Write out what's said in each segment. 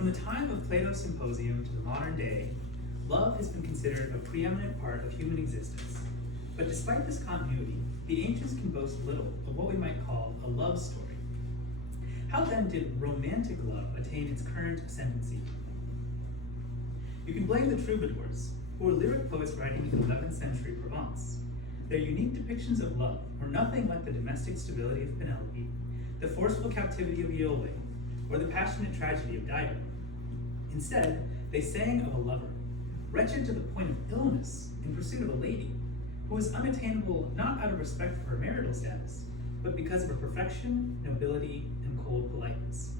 From the time of Plato's Symposium to the modern day, love has been considered a preeminent part of human existence. But despite this continuity, the ancients can boast little of what we might call a love story. How then did romantic love attain its current ascendancy? You can blame the troubadours, who were lyric poets writing in 11th century Provence. Their unique depictions of love were nothing like the domestic stability of Penelope, the forceful captivity of Iole, or the passionate tragedy of Dido. Instead, they sang of a lover, wretched to the point of illness in pursuit of a lady, who was unattainable not out of respect for her marital status, but because of her perfection, nobility, and cold politeness.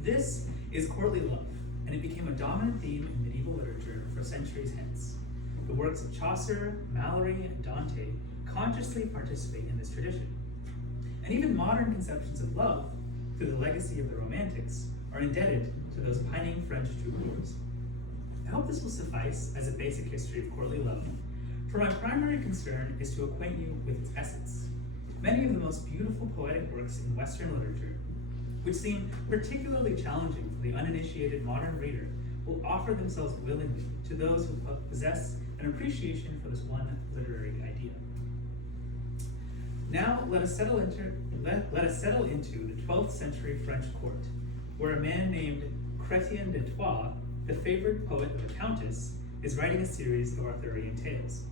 This is courtly love, and it became a dominant theme in medieval literature for centuries hence. The works of Chaucer, Malory, and Dante consciously participate in this tradition. And even modern conceptions of love, through the legacy of the Romantics, are indebted to those pining French troubadours. I hope this will suffice as a basic history of courtly love, for my primary concern is to acquaint you with its essence. Many of the most beautiful poetic works in Western literature, which seem particularly challenging for the uninitiated modern reader, will offer themselves willingly to those who possess an appreciation for this one literary idea. Now let us settle into the 12th century French court, where a man named Chrétien de Troyes, the favored poet of a countess, is writing a series of Arthurian tales.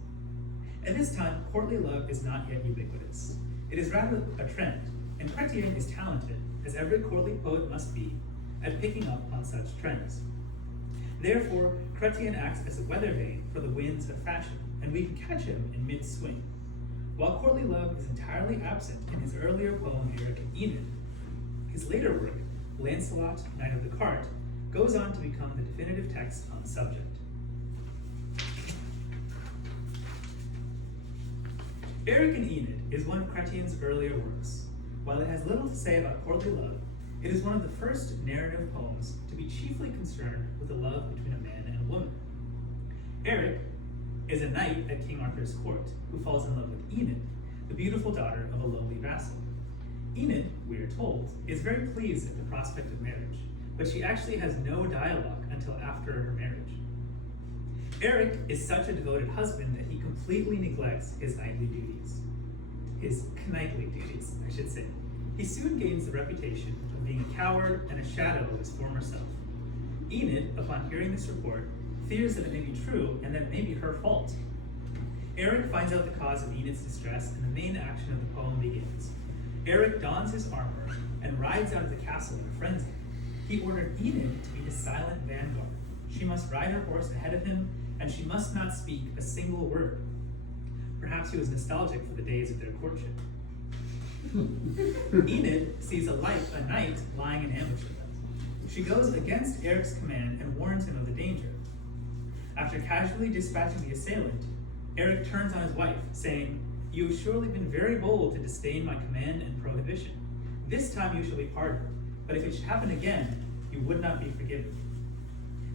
At this time, courtly love is not yet ubiquitous. It is rather a trend, and Chrétien is talented, as every courtly poet must be, at picking up on such trends. Therefore, Chrétien acts as a weather vane for the winds of fashion, and we can catch him in mid-swing. While courtly love is entirely absent in his earlier poem Eric and Enid, his later work, Lancelot, Knight of the Cart, goes on to become the definitive text on the subject. Eric and Enid is one of Chrétien's earlier works. While it has little to say about courtly love, it is one of the first narrative poems to be chiefly concerned with the love between a man and a woman. Eric is a knight at King Arthur's court who falls in love with Enid, the beautiful daughter of a lowly vassal. Enid, we are told, is very pleased at the prospect of marriage, but she actually has no dialogue until after her marriage. Eric is such a devoted husband that he completely neglects his knightly duties. His knightly duties, I should say. He soon gains the reputation of being a coward and a shadow of his former self. Enid, upon hearing this report, fears that it may be true and that it may be her fault. Eric finds out the cause of Enid's distress, and the main action of the poem begins. Eric dons his armor and rides out of the castle in a frenzy. He ordered Enid to be his silent vanguard. She must ride her horse ahead of him, and she must not speak a single word. Perhaps he was nostalgic for the days of their courtship. Enid sees a knight lying in ambush with them. She goes against Eric's command and warns him of the danger. After casually dispatching the assailant, Eric turns on his wife, saying, "You have surely been very bold to disdain my command and prohibition. This time you shall be pardoned, but if it should happen again, you would not be forgiven."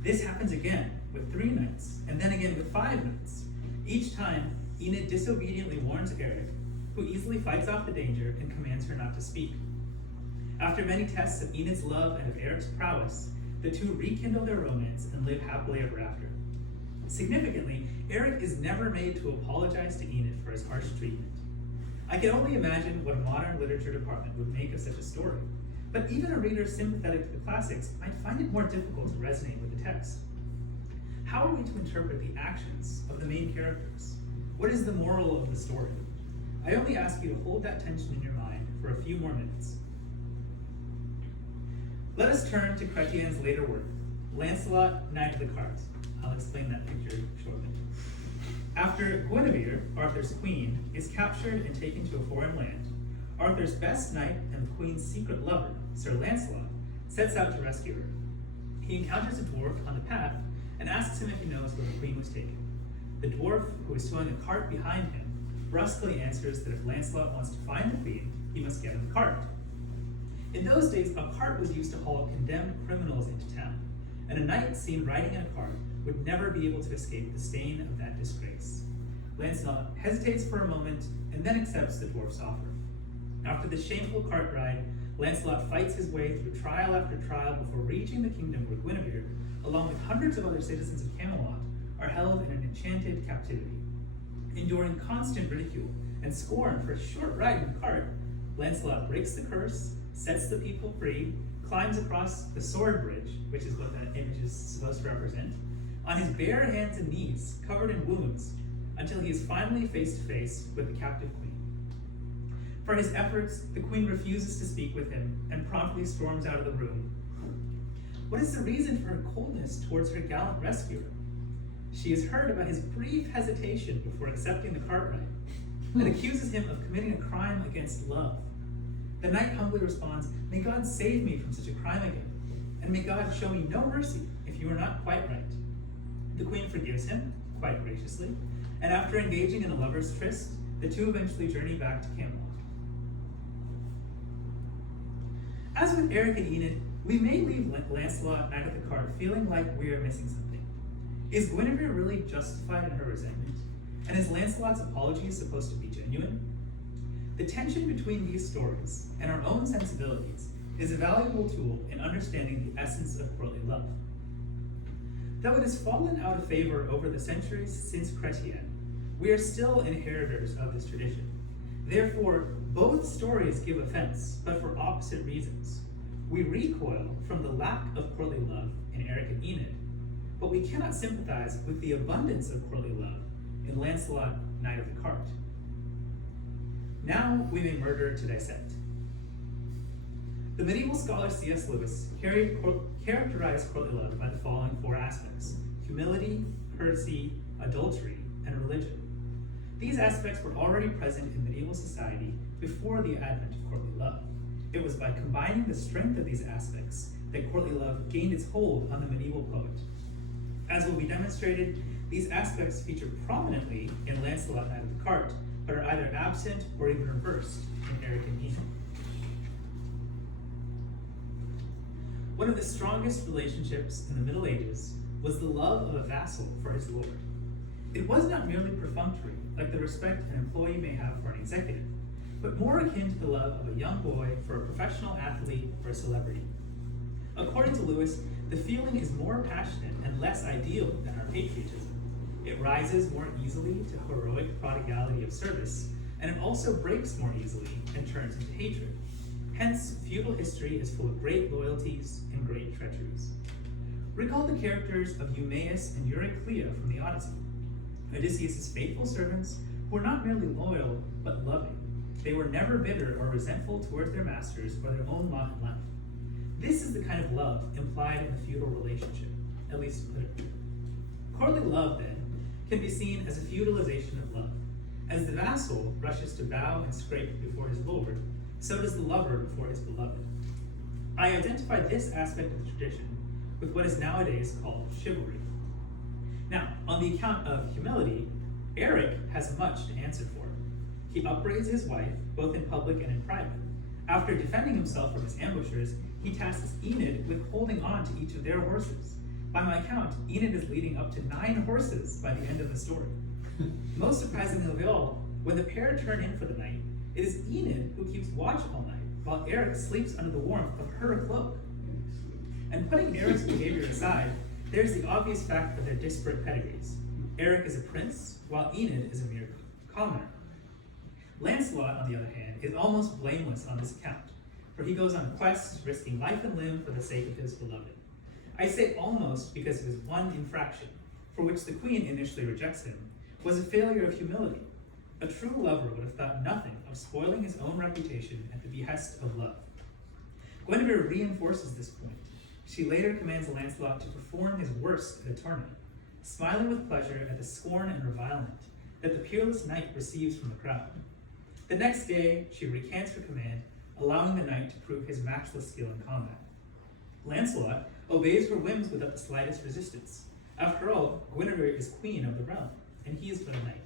This happens again with 3 knights, and then again with 5 knights. Each time, Enid disobediently warns Eric, who easily fights off the danger and commands her not to speak. After many tests of Enid's love and of Eric's prowess, the two rekindle their romance and live happily ever after. Significantly, Eric is never made to apologize to Enid for his harsh treatment. I can only imagine what a modern literature department would make of such a story, but even a reader sympathetic to the classics might find it more difficult to resonate with the text. How are we to interpret the actions of the main characters? What is the moral of the story? I only ask you to hold that tension in your mind for a few more minutes. Let us turn to Chrétien's later work, Lancelot, Knight of the Cart. I'll explain that picture shortly. After Guinevere, Arthur's queen, is captured and taken to a foreign land, Arthur's best knight and the queen's secret lover, Sir Lancelot, sets out to rescue her. He encounters a dwarf on the path and asks him if he knows where the queen was taken. The dwarf, who is towing a cart behind him, brusquely answers that if Lancelot wants to find the queen, he must get in the cart. In those days, a cart was used to haul condemned criminals into town, and a knight seen riding in a cart would never be able to escape the stain of that disgrace. Lancelot hesitates for a moment and then accepts the dwarf's offer. After the shameful cart ride, Lancelot fights his way through trial after trial before reaching the kingdom where Guinevere, along with hundreds of other citizens of Camelot, are held in an enchanted captivity. Enduring constant ridicule and scorn for a short ride in the cart, Lancelot breaks the curse, sets the people free, climbs across the sword bridge, which is what that image is supposed to represent, on his bare hands and knees, covered in wounds, until he is finally face to face with the captive queen. For his efforts, the queen refuses to speak with him and promptly storms out of the room. What is the reason for her coldness towards her gallant rescuer? She has heard about his brief hesitation before accepting the cart ride and accuses him of committing a crime against love. The knight humbly responds, "May God save me from such a crime again, and may God show me no mercy if you are not quite right." The queen forgives him, quite graciously, and after engaging in a lover's tryst, the two eventually journey back to Camelot. As with Eric and Enid, we may leave Lancelot, Knight of the Cart, feeling like we are missing something. Is Guinevere really justified in her resentment? And is Lancelot's apology supposed to be genuine? The tension between these stories and our own sensibilities is a valuable tool in understanding the essence of courtly love. Though it has fallen out of favor over the centuries since Chrétien, we are still inheritors of this tradition. Therefore, both stories give offense, but for opposite reasons. We recoil from the lack of courtly love in Eric and Enid, but we cannot sympathize with the abundance of courtly love in Lancelot, Knight of the Cart. Now we may murder to dissect. The medieval scholar C.S. Lewis characterized courtly love by the following four aspects: humility, courtesy, adultery, and religion. These aspects were already present in medieval society before the advent of courtly love. It was by combining the strength of these aspects that courtly love gained its hold on the medieval poet. As will be demonstrated, these aspects feature prominently in Lancelot, Knight of the Cart, but are either absent or even reversed in Eric and Enid. One of the strongest relationships in the Middle Ages was the love of a vassal for his lord. It was not merely perfunctory, like the respect an employee may have for an executive, but more akin to the love of a young boy for a professional athlete or a celebrity. According to Lewis, the feeling is more passionate and less ideal than our patriotism. It rises more easily to heroic prodigality of service, and it also breaks more easily and turns into hatred. Hence, feudal history is full of great loyalties and great treacheries. Recall the characters of Eumaeus and Euryclea from the Odyssey. Odysseus' faithful servants were not merely loyal, but loving. They were never bitter or resentful towards their masters or their own lot in life. This is the kind of love implied in a feudal relationship, at least in literature. Courtly love, then, can be seen as a feudalization of love. As the vassal rushes to bow and scrape before his lord, so does the lover before his beloved. I identify this aspect of the tradition with what is nowadays called chivalry. Now, on the account of humility, Eric has much to answer for. He upbraids his wife, both in public and in private. After defending himself from his ambushers, he tasks Enid with holding on to each of their horses. By my count, Enid is leading up to 9 horses by the end of the story. Most surprisingly of all, when the pair turn in for the night, it is Enid who keeps watch all night, while Eric sleeps under the warmth of her cloak. And putting Eric's behavior aside, there's the obvious fact of their disparate pedigrees. Eric is a prince, while Enid is a mere commoner. Lancelot, on the other hand, is almost blameless on this account, for he goes on quests, risking life and limb for the sake of his beloved. I say almost because his one infraction, for which the queen initially rejects him, was a failure of humility. A true lover would have thought nothing of spoiling his own reputation at the behest of love. Guinevere reinforces this point. She later commands Lancelot to perform his worst at a tournament, smiling with pleasure at the scorn and revilement that the peerless knight receives from the crowd. The next day, she recants her command, allowing the knight to prove his matchless skill in combat. Lancelot obeys her whims without the slightest resistance. After all, Guinevere is queen of the realm, and he is but a knight.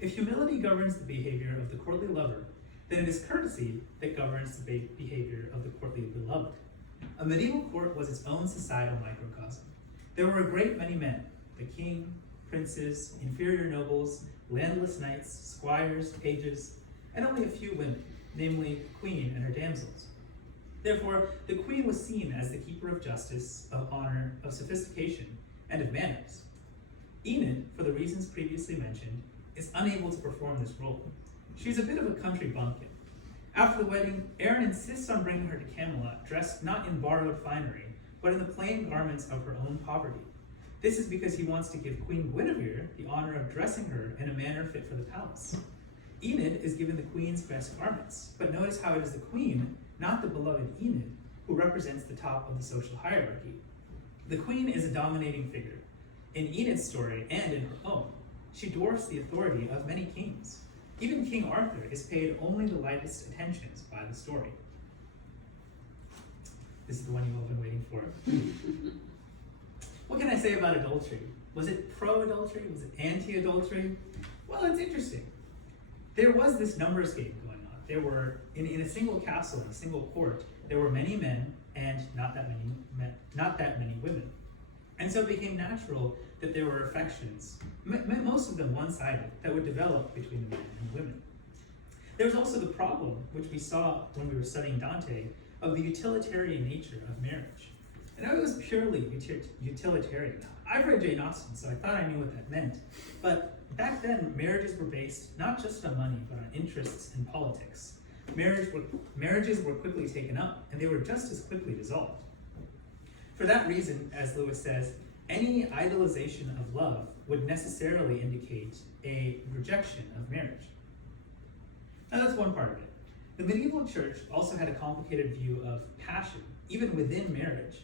If humility governs the behavior of the courtly lover, then it is courtesy that governs the behavior of the courtly beloved. A medieval court was its own societal microcosm. There were a great many men: the king, princes, inferior nobles, landless knights, squires, pages, and only a few women. namely the queen and her damsels. Therefore, the queen was seen as the keeper of justice, of honor, of sophistication, and of manners. Enid, for the reasons previously mentioned, is unable to perform this role. She's a bit of a country bumpkin. After the wedding, Aaron insists on bringing her to Camelot dressed not in borrowed finery, but in the plain garments of her own poverty. This is because he wants to give Queen Guinevere the honor of dressing her in a manner fit for the palace. Enid is given the queen's best garments, but notice how it is the queen, not the beloved Enid, who represents the top of the social hierarchy. The queen is a dominating figure. In Enid's story and in her own, she dwarfs the authority of many kings. Even King Arthur is paid only the lightest attentions by the story. This is the one you've all been waiting for. What can I say about adultery? Was it pro-adultery? Was it anti-adultery? Well, it's interesting. There was this numbers game going on. There were, in a single castle, in a single court, there were many men and not that many women. And so it became natural that there were affections, most of them one-sided, that would develop between men and women. There was also the problem, which we saw when we were studying Dante, of the utilitarian nature of marriage. And it was purely utilitarian. I've read Jane Austen, so I thought I knew what that meant. But back then, marriages were based not just on money, but on interests and politics. Marriages were quickly taken up, and they were just as quickly dissolved. For that reason, as Lewis says, any idolization of love would necessarily indicate a rejection of marriage. Now that's one part of it. The medieval church also had a complicated view of passion, even within marriage,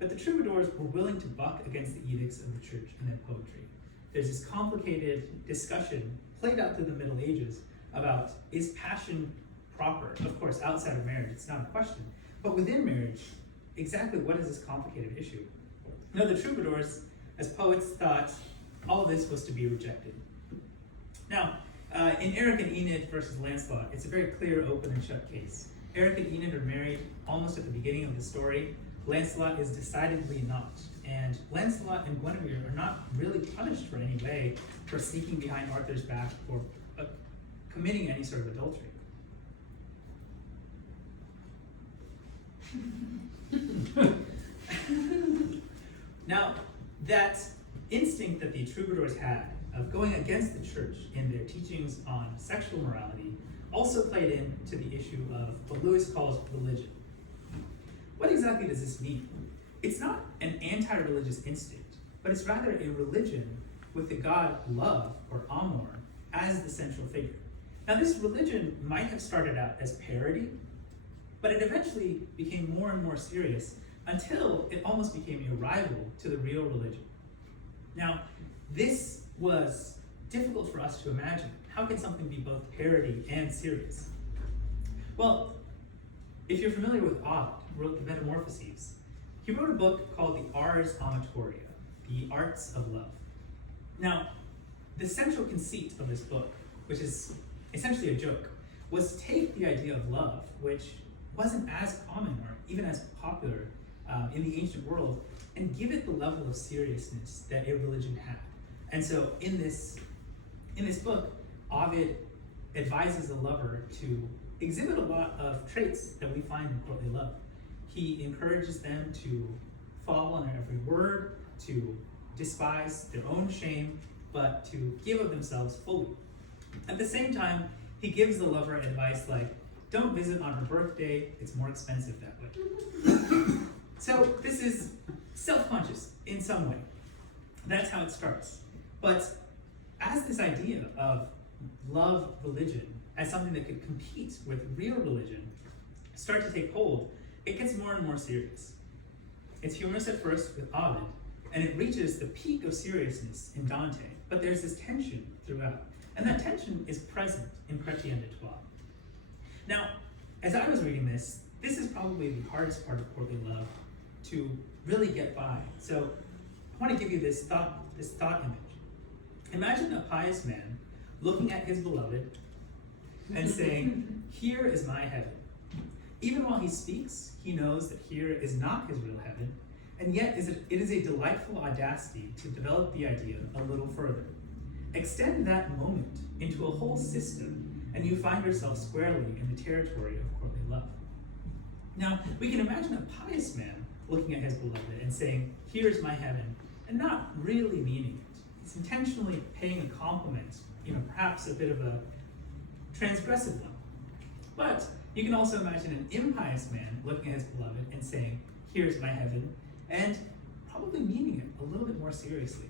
but the troubadours were willing to buck against the edicts of the church in their poetry. There's this complicated discussion played out through the Middle Ages about, is passion proper? Of course, outside of marriage, it's not a question. But within marriage, exactly what is this complicated issue? No, the troubadours, as poets, thought all this was to be rejected. Now, in Eric and Enid versus Lancelot, it's a very clear open and shut case. Eric and Enid are married almost at the beginning of the story. Lancelot is decidedly not. And Lancelot and Guinevere are not really punished for any way for sneaking behind Arthur's back or committing any sort of adultery. Now, that instinct that the troubadours had of going against the church in their teachings on sexual morality also played into the issue of what Lewis calls religion. What exactly does this mean? It's not an anti-religious instinct, but it's rather a religion with the god love, or amor, as the central figure. Now, this religion might have started out as parody, but it eventually became more and more serious until it almost became a rival to the real religion. Now, this was difficult for us to imagine. How can something be both parody and serious? Well, if you're familiar with Ovid, who wrote the Metamorphoses, he wrote a book called the Ars Amatoria, the Arts of Love. Now, the central conceit of this book, which is essentially a joke, was take the idea of love, which wasn't as common or even as popular in the ancient world, and give it the level of seriousness that a religion had. And so in this book, Ovid advises the lover to exhibit a lot of traits that we find in courtly love. He encourages them to fall on their every word, to despise their own shame, but to give of themselves fully. At the same time, he gives the lover advice like, don't visit on her birthday, it's more expensive that way. So this is self-conscious in some way. That's how it starts. But as this idea of love religion as something that could compete with real religion start to take hold, it gets more and more serious. It's humorous at first with Ovid, and it reaches the peak of seriousness in Dante, but there's this tension throughout. And that tension is present in Chrétien de Troyes. Now, as I was reading this is probably the hardest part of courtly love to really get by. So I want to give you this thought image. Imagine a pious man looking at his beloved and saying, here is my heaven. Even while he speaks, he knows that here is not his real heaven, and yet it is a delightful audacity to develop the idea a little further. Extend that moment into a whole system, and you find yourself squarely in the territory of courtly love. Now, we can imagine a pious man looking at his beloved and saying, "Here's my heaven," and not really meaning it. He's intentionally paying a compliment, perhaps a bit of a transgressive one. But you can also imagine an impious man looking at his beloved and saying, "Here's my heaven," and probably meaning it a little bit more seriously.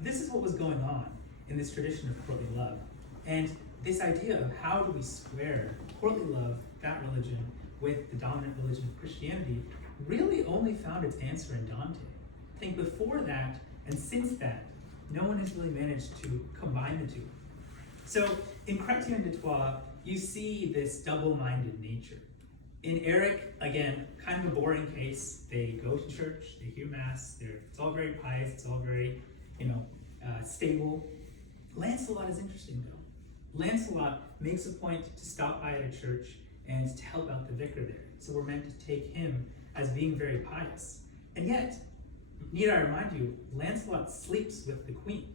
This is what was going on in this tradition of courtly love. And this idea of how do we square courtly love, that religion, with the dominant religion of Christianity really only found its answer in Dante. I think before that and since that, no one has really managed to combine the two. So in Chrétien de Troyes, you see this double-minded nature. In Eric, again, kind of a boring case. They go to church, they hear mass, it's all very pious, it's all very, stable. Lancelot is interesting though. Lancelot makes a point to stop by at a church and to help out the vicar there. So we're meant to take him as being very pious. And yet, need I remind you, Lancelot sleeps with the queen.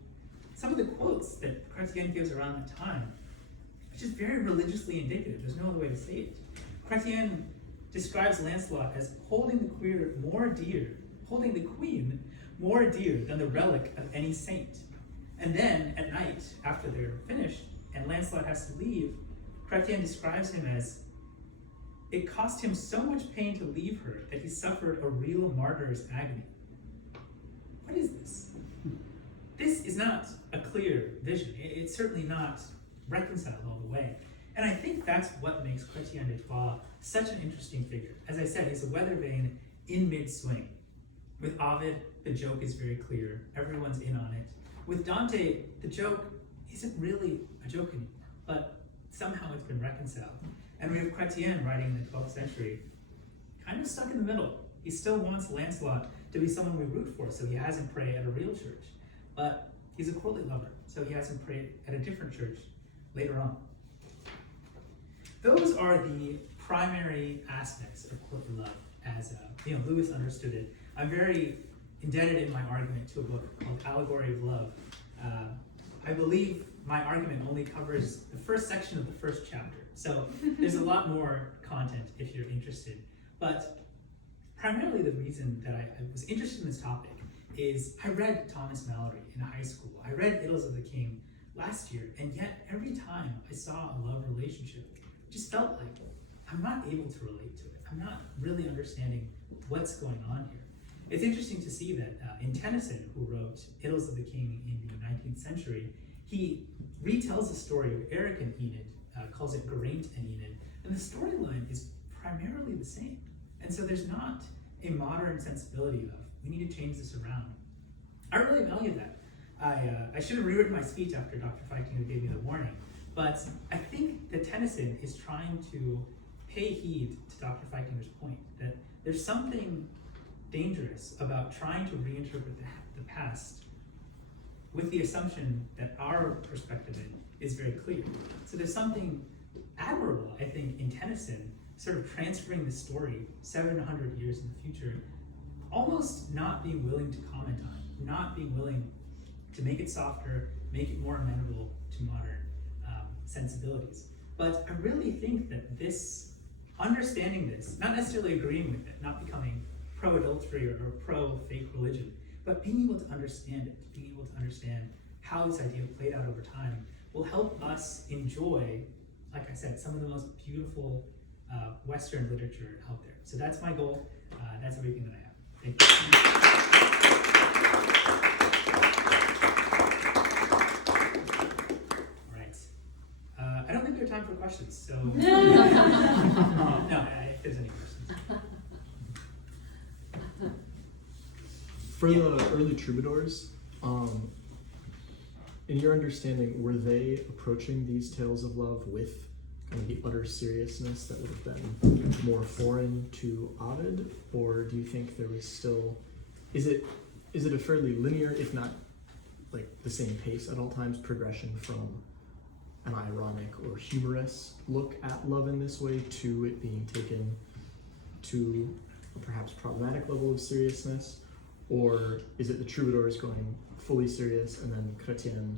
Some of the quotes that Chrétien gives around that time are just very religiously indicative. There's no other way to say it. Chrétien describes Lancelot as holding the queen more dear than the relic of any saint. And then at night, after they're finished, and Lancelot has to leave, Chrétien describes him as, "It cost him so much pain to leave her that he suffered a real martyr's agony." What is this? This is not a clear vision. It's certainly not reconciled all the way. And I think that's what makes Chrétien de Troyes such an interesting figure. As I said, he's a weather vane in mid-swing. With Ovid, the joke is very clear. Everyone's in on it. With Dante, the joke isn't really a joke anymore, but somehow it's been reconciled. And we have Chrétien writing in the 12th century, kind of stuck in the middle. He still wants Lancelot to be someone we root for, so he has him pray at a real church. But he's a courtly lover, so he has him pray at a different church later on. Those are the primary aspects of courtly love, as Lewis understood it. I'm very indebted in my argument to a book called Allegory of Love. I believe my argument only covers the first section of the first chapter, so there's a lot more content if you're interested. But primarily the reason that I was interested in this topic is I read Thomas Malory in high school. I read Idylls of the King last year, and yet every time I saw a love relationship, it just felt like I'm not able to relate to it. I'm not really understanding what's going on here. It's interesting to see that in Tennyson, who wrote Idylls of the King in the 19th century, he retells the story of Eric and Enid, calls it Geraint and Enid, and the storyline is primarily the same. And so there's not a modern sensibility of, we need to change this around. I really value that. I should have rewritten my speech after Dr. Feichtinger gave me the warning, but I think that Tennyson is trying to pay heed to Dr. Feichtinger's point, that there's something dangerous about trying to reinterpret the past with the assumption that our perspective is very clear. So there's something admirable, I think, in Tennyson sort of transferring the story 700 years in the future, almost not being willing to comment on it, not being willing to make it softer, make it more amenable to modern sensibilities. But I really think that this, understanding this, not necessarily agreeing with it, not becoming pro-adultery or pro-fake religion, but being able to understand it, being able to understand how this idea played out over time, will help us enjoy, like I said, some of the most beautiful Western literature out there. So that's my goal. That's everything that I have. Thank you. All right. I don't think we have time for questions, so no, if there's any questions. For the early troubadours, in your understanding, were they approaching these tales of love with kind of the utter seriousness that would have been more foreign to Ovid, or do you think there was still, is it a fairly linear, if not like the same pace at all times, progression from an ironic or humorous look at love in this way to it being taken to a perhaps problematic level of seriousness? Or is it the troubadours going fully serious and then Chrétien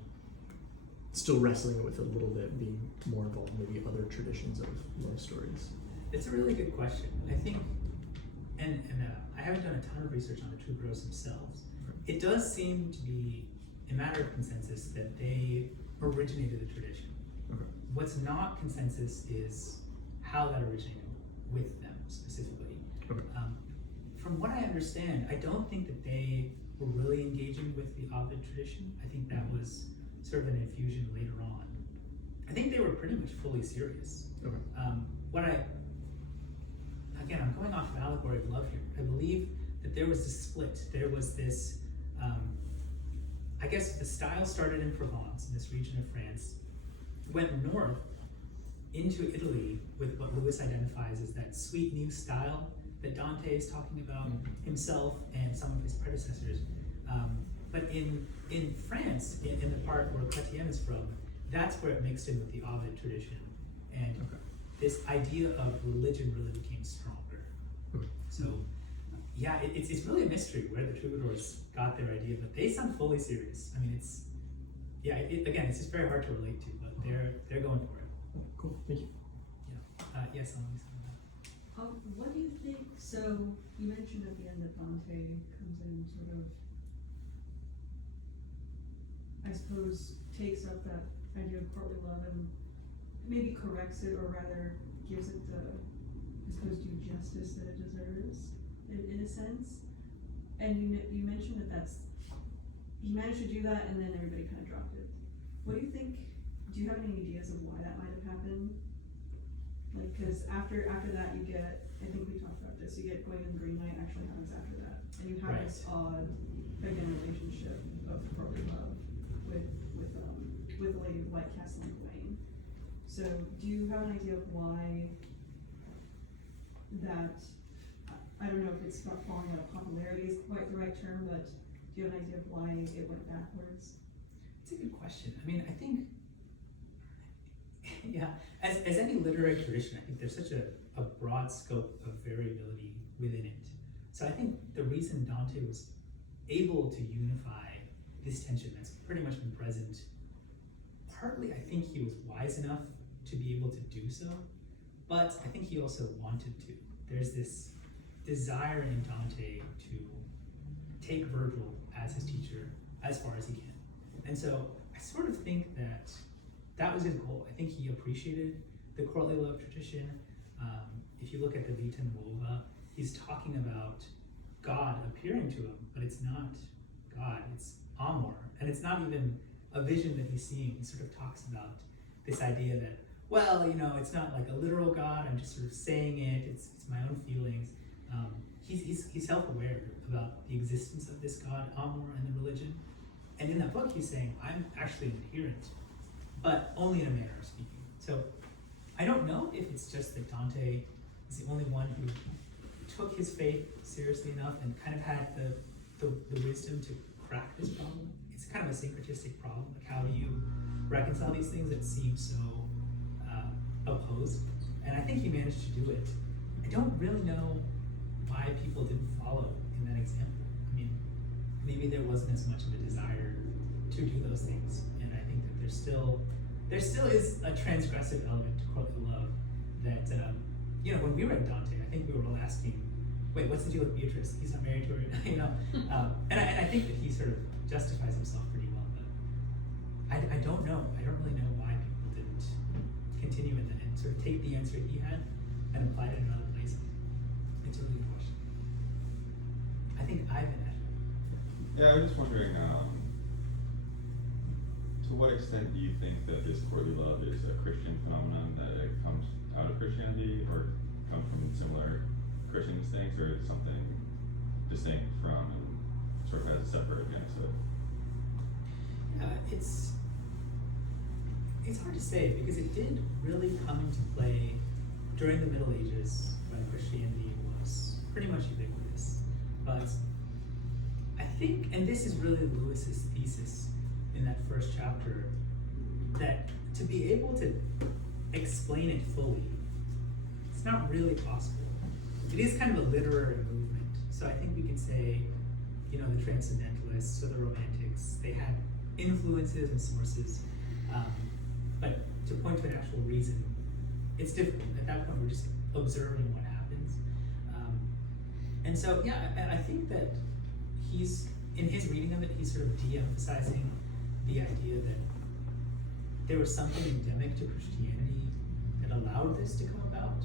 still wrestling with it a little bit, being more involved in maybe other traditions of love stories? It's a really good question. I think, and I haven't done a ton of research on the troubadours themselves. It does seem to be a matter of consensus that they originated the tradition. Okay. What's not consensus is how that originated with them specifically. Okay. From what I understand, I don't think that they were really engaging with the Ovid tradition. I think that was sort of an infusion later on. I think they were pretty much fully serious. Okay. Again, I'm going off of Allegory of Love here. I believe that there was this split. There was this, I guess the style started in Provence, in this region of France, went north into Italy with what Lewis identifies as that sweet new style that Dante is talking about himself and some of his predecessors. But in France, in the part where Chrétien is from, that's where it mixed in with the Ovid tradition. And this idea of religion really became stronger. So, yeah, it's really a mystery where the troubadours got their idea, but they sound fully serious. I mean, it's just very hard to relate to, but they're going for it. Cool, thank you. Yeah. Yes, Annalise. What do you think? So you mentioned at the end that Dante comes in, sort of, I suppose, takes up that idea of courtly love and maybe corrects it, or rather gives it the, I suppose, due justice that it deserves, in a sense. And you mentioned that he managed to do that, and then everybody kind of dropped it. What do you think? Do you have any ideas of why that might have happened? Like, because after that you get, I think we talked about this, you get Going in the Green Knight actually happens after that. And you have this odd, again, relationship of courtly love with the Lady of White Castle and Gawain. So do you have an idea of why that, I don't know if it's not falling out of popularity is quite the right term, but do you have an idea of why it went backwards? It's a good question. I mean, I think, yeah, as any literary tradition, I think there's such a broad scope of variability within it. So I think the reason Dante was able to unify this tension that's pretty much been present, partly I think he was wise enough to be able to do so, but I think he also wanted to. There's this desire in Dante to take Virgil as his teacher as far as he can. And so I sort of think that was his goal. I think he appreciated the courtly love tradition. If you look at the Vita Nuova, he's talking about God appearing to him, but it's not God, it's Amor. And it's not even a vision that he's seeing. He sort of talks about this idea that, well, it's not like a literal God, I'm just sort of saying it, it's my own feelings. He's self-aware about the existence of this God, Amor, and the religion. And in that book, he's saying, I'm actually an adherent, but only in a manner of speaking. So I don't know if it's just that Dante is the only one who took his faith seriously enough and kind of had the wisdom to crack this problem. It's kind of a syncretistic problem. Like, how do you reconcile these things that seem so opposed? And I think he managed to do it. I don't really know why people didn't follow in that example. I mean, maybe there wasn't as much of a desire to do those things. And I think that there still is a transgressive element to courtly love that, when we read Dante, I think we were all asking, wait, what's the deal with Beatrice? He's not married to her, and I think that he sort of justifies himself pretty well, but I don't know. I don't really know why people didn't continue in that and sort of take the answer he had and apply it in other places. It's a really good question. I think Ivan had it. Yeah, I was just wondering, to what extent do you think that this courtly love is a Christian phenomenon, that it comes out of Christianity, or comes from similar Christian instincts, or it's something distinct from and sort of has a separate advance to it? It's hard to say, because it did really come into play during the Middle Ages when Christianity was pretty much ubiquitous. But I think, and this is really Lewis's thesis in that first chapter, that to be able to explain it fully, it's not really possible. It is kind of a literary movement. So I think we can say, the Transcendentalists or the Romantics, they had influences and sources. But to point to an actual reason, it's difficult. At that point, we're just observing what happens. And so, yeah, I think that he's, in his reading of it, he's sort of de-emphasizing the idea that there was something endemic to Christianity that allowed this to come about.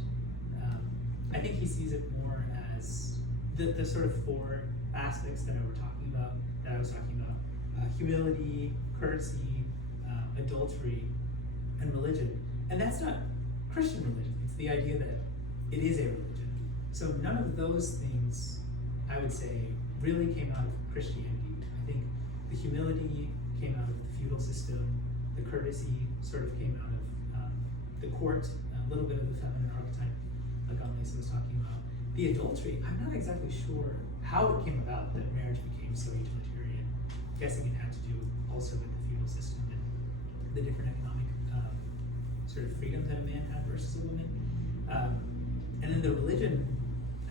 I think he sees it more as the sort of four aspects that I was talking about, humility, courtesy, adultery, and religion. And that's not Christian religion. It's the idea that it is a religion. So none of those things, I would say, really came out of Christianity. I think the humility came out of the feudal system. The courtesy sort of came out of the court, a little bit of the feminine archetype, like Lisa was talking about. The adultery, I'm not exactly sure how it came about that marriage became so utilitarian. I'm guessing it had to do also with the feudal system and the different economic sort of freedom that a man had versus a woman. And then the religion,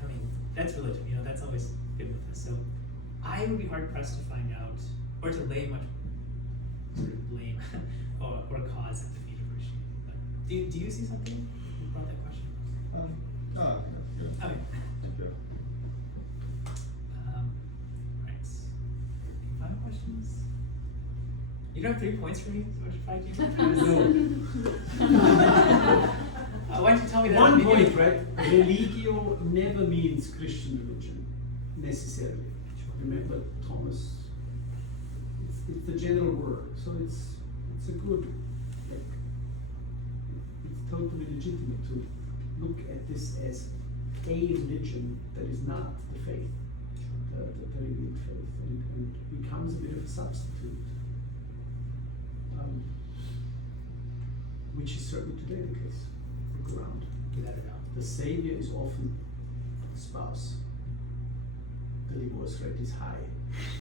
I mean, that's religion, that's always good with us. So I would be hard pressed to find out, or to lay much sort of blame or cause at the feet of Christianity. But do you see something? You brought that question up. No, that's good. Okay. Thank you. Right. Any final questions? You don't have 3 points for me? Is that what you're fighting? Why don't you tell me that? One point, right? Religio never means Christian religion, necessarily. Remember Thomas, it's the general word, so it's a good, like, it's totally legitimate to look at this as a religion that is not the faith, the revealed faith, and becomes a bit of a substitute, which is certainly today the case. Look around. Without a doubt. The savior is often the spouse. The divorce rate is high.